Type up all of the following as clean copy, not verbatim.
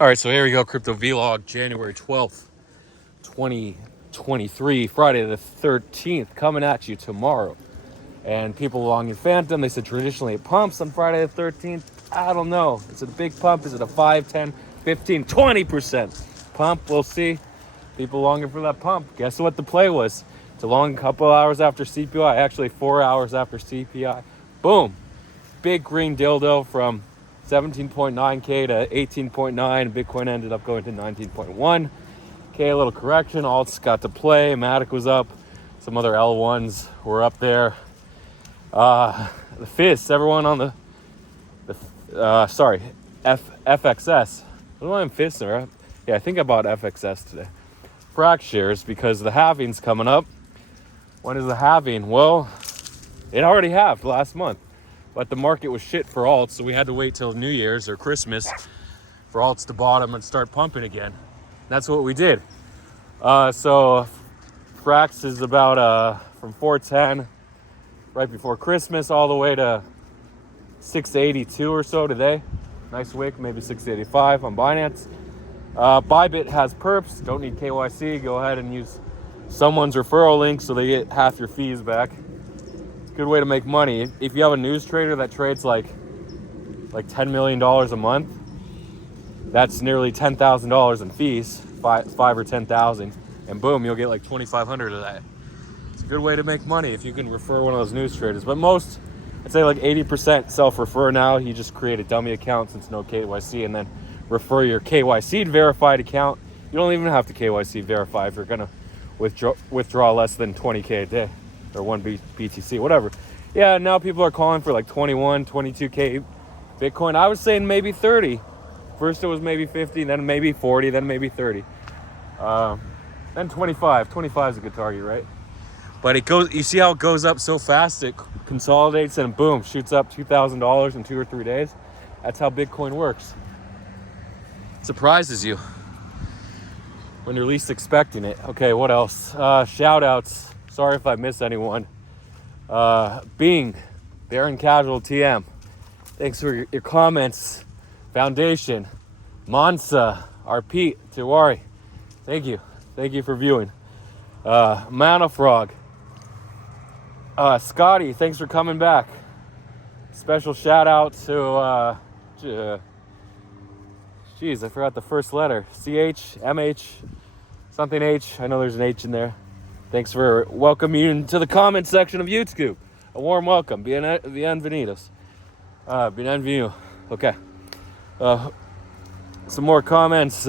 All right, so here we go. Crypto Vlog, January 12th, 2023, Friday the 13th, coming at you tomorrow. And people along in Phantom, they said traditionally it pumps on Friday the 13th. I don't know. Is it a big pump? Is it a 5, 10, 15, 20% pump? We'll see. People longing for that pump. Guess what the play was? It's a long couple hours after CPI, actually 4 hours after CPI. Boom. Big green dildo from 17.9K to 18.9. Bitcoin ended up going to 19.1K. A little correction. Alts got to play. Matic was up. Some other L1s were up there. The FIS, everyone on the FXS. What do I am FIS or? Yeah, I think I bought FXS today. Frac shares because the halving's coming up. When is the halving? Well, it already halved last month. But the market was shit for alts, so we had to wait till New Year's or Christmas for alts to bottom and start pumping again. That's what we did. So Frax is about from 410 right before Christmas all the way to 682 or so today. Nice wick, maybe 685 on Binance. Bybit has perps, don't need KYC. Go ahead and use someone's referral link so they get half your fees back. Good way to make money. If you have a news trader that trades like $10 million a month, that's nearly $10,000 in fees, five or 10,000, and boom, you'll get like 2,500 of that. It's a good way to make money if you can refer one of those news traders. But most, I'd say like 80% self-refer now. You just create a dummy account since no KYC, and then refer your KYC verified account. You don't even have to KYC verify if you're gonna withdraw less than 20K a day. Or 1 BTC, whatever. Yeah, now people are calling for like 21, 22K Bitcoin. I was saying maybe 30. First it was maybe 50, then maybe 40, then maybe 30. Then 25. 25 is a good target, right? But it goes. You see how it goes up so fast? It consolidates and boom, shoots up $2,000 in 2 or 3 days. That's how Bitcoin works. It surprises you when you're least expecting it. Okay, what else? Shout outs. Sorry if I miss anyone. Bing, Baron Casual TM. Thanks for your comments. Foundation, Mansa, Arpit, Tiwari. Thank you. Thank you for viewing. Mana Frog. Scotty, thanks for coming back. Special shout out to, geez, I forgot the first letter. CH, MH, something H. I know there's an H in there. Thanks for welcoming you to the comment section of YouTube. A warm welcome. Bienvenidos. Bienvenido. Okay. Some more comments.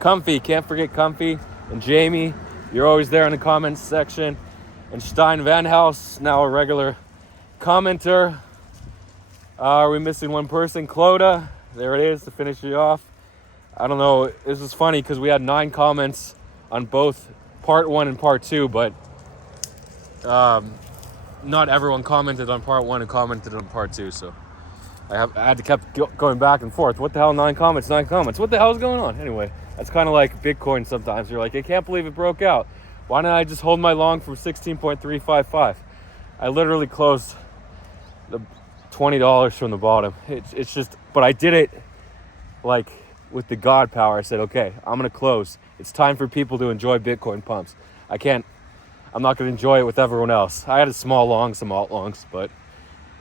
Comfy. Can't forget Comfy. And Jamie. You're always there in the comments section. And Stein Van House, now a regular commenter. Are we missing one person? Clodagh. There it is to finish it off. I don't know. This is funny because we had 9 comments on both part 1 and part 2, but not everyone commented on part 1 and commented on part 2, so I had to keep going back and forth. What the hell, 9 comments? What the hell is going on? Anyway, that's kind of like Bitcoin sometimes. You're like, I can't believe it broke out. Why don't I just hold my long from 16.355? I literally closed the $20 from the bottom. It's just, but I did it like with the God power. I said, okay, I'm going to close. It's time for people to enjoy Bitcoin pumps. I'm not going to enjoy it with everyone else. I had a small long, some alt longs, but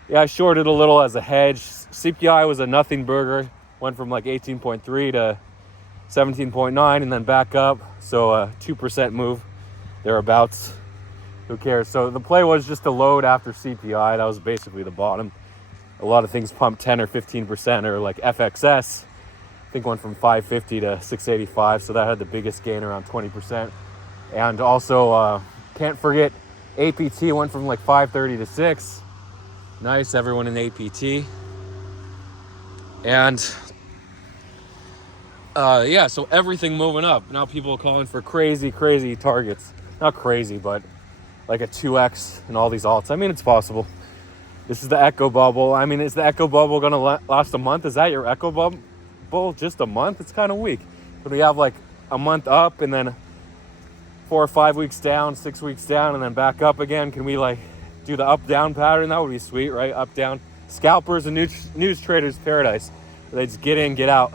yeah, I shorted a little as a hedge. CPI was a nothing burger. Went from like 18.3 to 17.9 and then back up. So a 2% move thereabouts. Who cares? So the play was just to load after CPI. That was basically the bottom. A lot of things pumped 10 or 15%, or like FXS. I think went from 550 to 685, so that had the biggest gain, around 20%. And also, can't forget APT went from like 530 to 6. Nice, everyone in APT. And yeah, so everything moving up. Now people are calling for crazy targets. Not crazy, but like a 2x and all these alts. I mean, it's possible. This is the echo bubble. I mean, is the echo bubble going to last a month? Is that your echo bubble? Just a month? It's kind of weak. But we have like a month up and then 4 or 5 weeks down, 6 weeks down, and then back up again. Can we like do the up down pattern? That would be sweet, right? Up down. Scalpers and news traders paradise. They just get in, get out.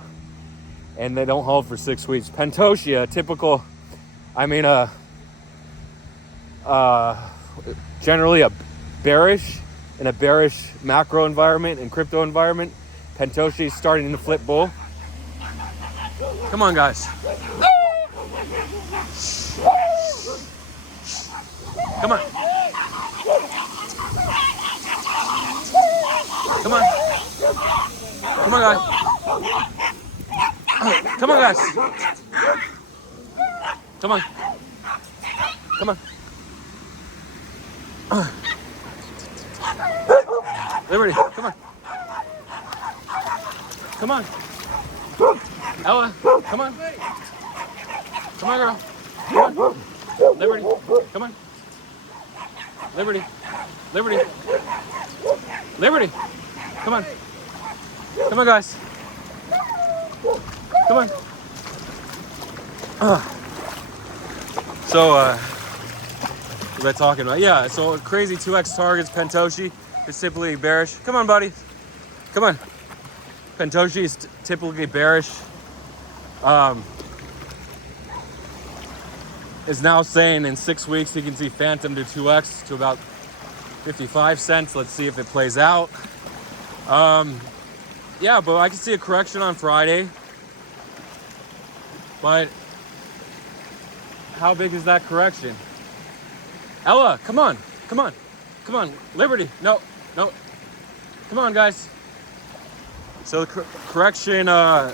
and they don't hold for 6 weeks. Pentoshi, a typical, I mean, generally a bearish macro environment and crypto environment. Pentoshi is starting to flip bull. Come on, guys. Come on. Come on. Come on, guys. Come on, guys. Come on. Come on. Liberty, come on. Come on. Ella, come on. Come on, girl. Come on. Liberty, come on. Liberty. Liberty. Liberty. Come on. Come on, guys. Come on. So, what was I talking about? Yeah, so crazy 2x targets, Pentoshi is typically bearish. Come on, buddy. Come on. Pentoshi is typically bearish. Is now saying in 6 weeks he can see Phantom to 2x to about 55 cents. Let's see if it plays out. Yeah, but I can see a correction on Friday. But how big is that correction? Ella, come on. Come on. Come on. Liberty. No. No. Come on, guys. So the correction, I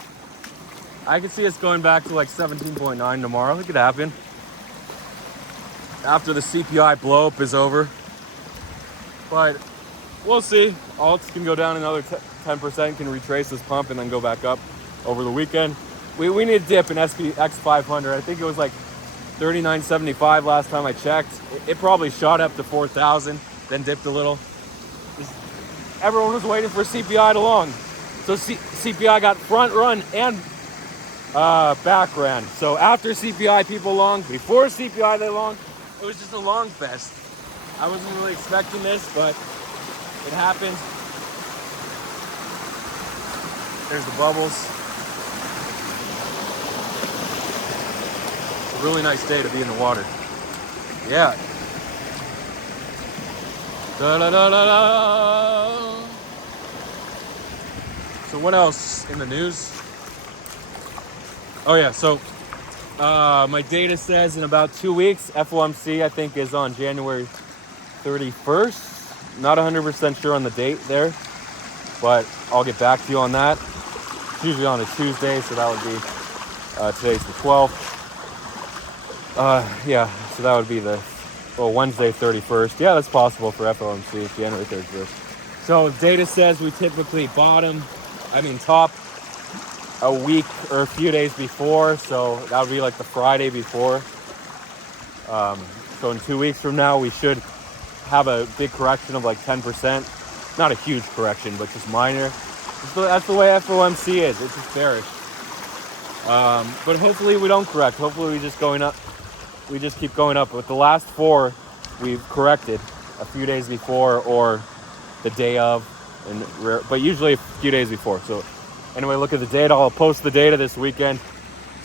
can see it's going back to like 17.9 tomorrow. It could happen. After the CPI blow up is over. But we'll see. Alts can go down another 10%, can retrace this pump and then go back up over the weekend. We need a dip in SPX 500. I think it was like 39.75 last time I checked. It probably shot up to 4,000, then dipped a little. Everyone was waiting for CPI to long. So CPI got front run and back ran. So after CPI, people long. Before CPI, they long. It was just a long fest. I wasn't really expecting this, but it happened. There's the bubbles. It's a really nice day to be in the water. Yeah. Da da da da da. So what else in the news? Oh yeah, so my data says in about 2 weeks, FOMC I think is on January 31st. Not 100% sure on the date there, but I'll get back to you on that. It's usually on a Tuesday, so that would be, today's the 12th. Yeah, so that would be the, Wednesday 31st. Yeah, that's possible for FOMC, January 31st. So data says we typically top a week or a few days before, so that would be like the Friday before. So in 2 weeks from now, we should have a big correction of like 10%. Not a huge correction, but just minor. That's the way FOMC is. It's just bearish. But hopefully we don't correct. Hopefully we just keep going up. With the last four, we've corrected a few days before or the day of, but usually a few days before. So anyway, look at the data. I'll post the data this weekend,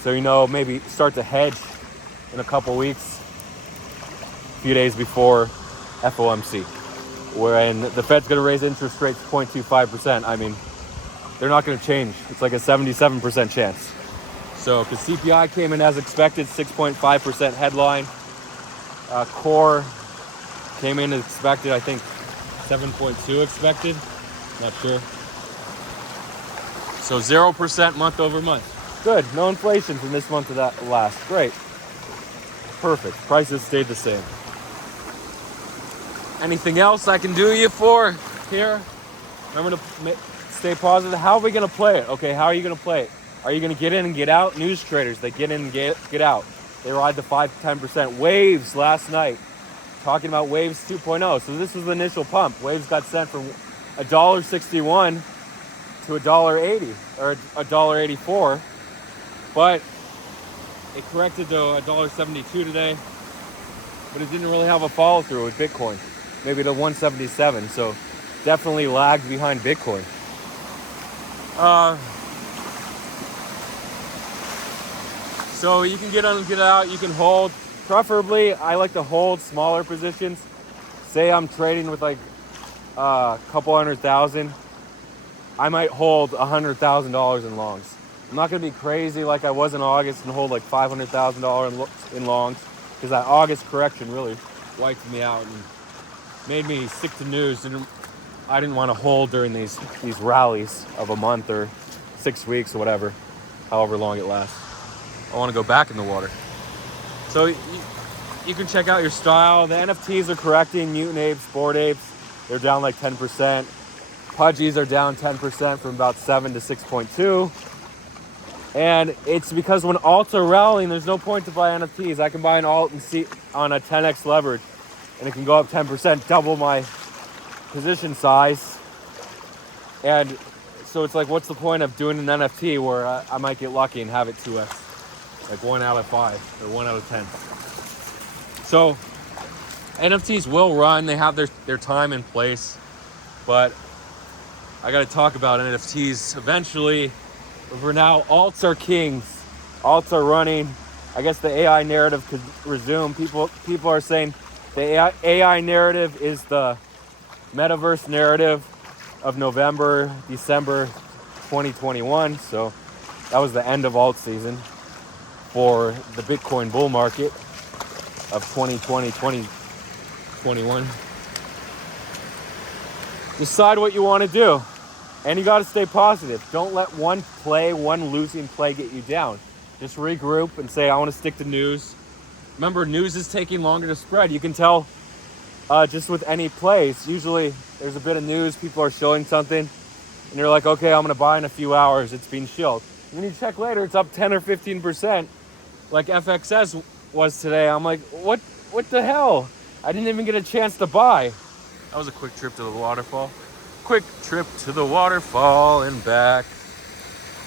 so maybe start to hedge in a couple weeks, a few days before FOMC, when the Fed's going to raise interest rates 0.25%. I mean, they're not going to change. It's like a 77% chance. So, because CPI came in as expected, 6.5% headline. Core came in as expected, I think 7.2 expected. Not sure. So 0% month over month. Good. No inflation from this month to that last. Great. Perfect. Prices stayed the same. Anything else I can do you for here? Remember to stay positive. How are we going to play it? Okay, how are you going to play it? Are you going to get in and get out? News traders, they get in and get out. They ride the 5 to 10%. Waves last night, talking about Waves 2.0. So this was the initial pump. Waves got sent from $1.61 to $1.80 or $1.84. But it corrected to $1.72 today. But it didn't really have a follow through with Bitcoin. Maybe to 177. So definitely lagged behind Bitcoin. So you can get out, you can hold. Preferably, I like to hold smaller positions. Say I'm trading with like a couple 100,000. I might hold $100,000 in longs. I'm not gonna be crazy like I was in August and hold like $500,000 in longs, because that August correction really wiped me out and made me stick to news. I didn't want to hold during these rallies of a month or 6 weeks or whatever, however long it lasts. I want to go back in the water. So you can check out your style. The NFTs are correcting. Mutant Apes, Bored Apes, they're down like 10%. Pudgies are down 10% from about 7 to 6.2. And it's because when alts are rallying, there's no point to buy NFTs. I can buy an alt and see on a 10x leverage, and it can go up 10%, double my position size. And so it's like, what's the point of doing an NFT where I might get lucky and have it 2x, like 1 out of 5 or 1 out of 10. So NFTs will run. They have their time and place, but I got to talk about NFTs eventually. But for now, alts are kings. Alts are running. I guess the AI narrative could resume. People are saying the AI narrative is the metaverse narrative of November, December 2021. So that was the end of alt season for the Bitcoin bull market of 2020, 2021. Decide what you want to do. And you got to stay positive. Don't let one losing play get you down. Just regroup and say, I want to stick to news. Remember, news is taking longer to spread. You can tell just with any plays. Usually there's a bit of news, people are showing something, and you're like, okay, I'm going to buy in a few hours. It's being shilled. And then you check later, it's up 10 or 15%, like FXS was today. I'm like, what the hell? I didn't even get a chance to buy. That was a quick trip to the waterfall. Quick trip to the waterfall and back.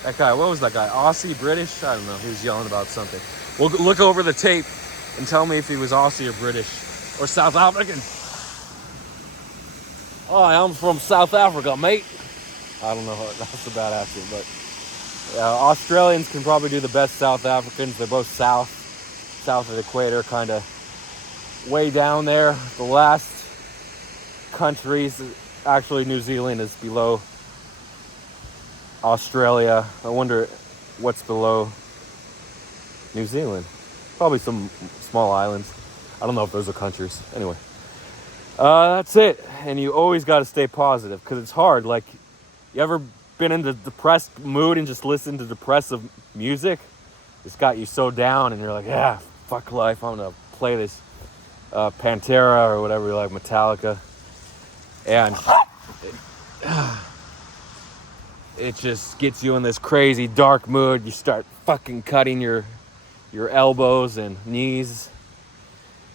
That guy, what was that guy? Aussie, British? I don't know. He was yelling about something. We'll look over the tape and tell me if he was Aussie or British or South African. Oh, I'm from South Africa, mate. I don't know. That's a bad accent, but Australians can probably do the best South Africans. They're both south of the equator, kind of way down there. The last countries, actually New Zealand is below Australia. I wonder what's below New Zealand. Probably some small islands. I don't know if those are countries. Anyway, that's it. And you always got to stay positive, because it's hard. Like, you ever been in the depressed mood and just listen to depressive music? It's got you so down, and you're like, yeah, fuck life. I'm gonna play this Pantera or whatever you like, Metallica, and it just gets you in this crazy dark mood. You start fucking cutting your elbows and knees,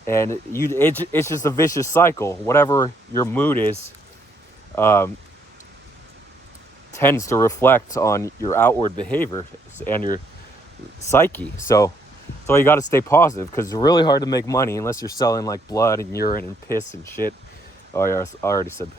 and it's just a vicious cycle. Whatever your mood is tends to reflect on your outward behavior and your psyche. So you got to stay positive, because it's really hard to make money unless you're selling like blood and urine and piss and shit. Oh yeah, I already said piss.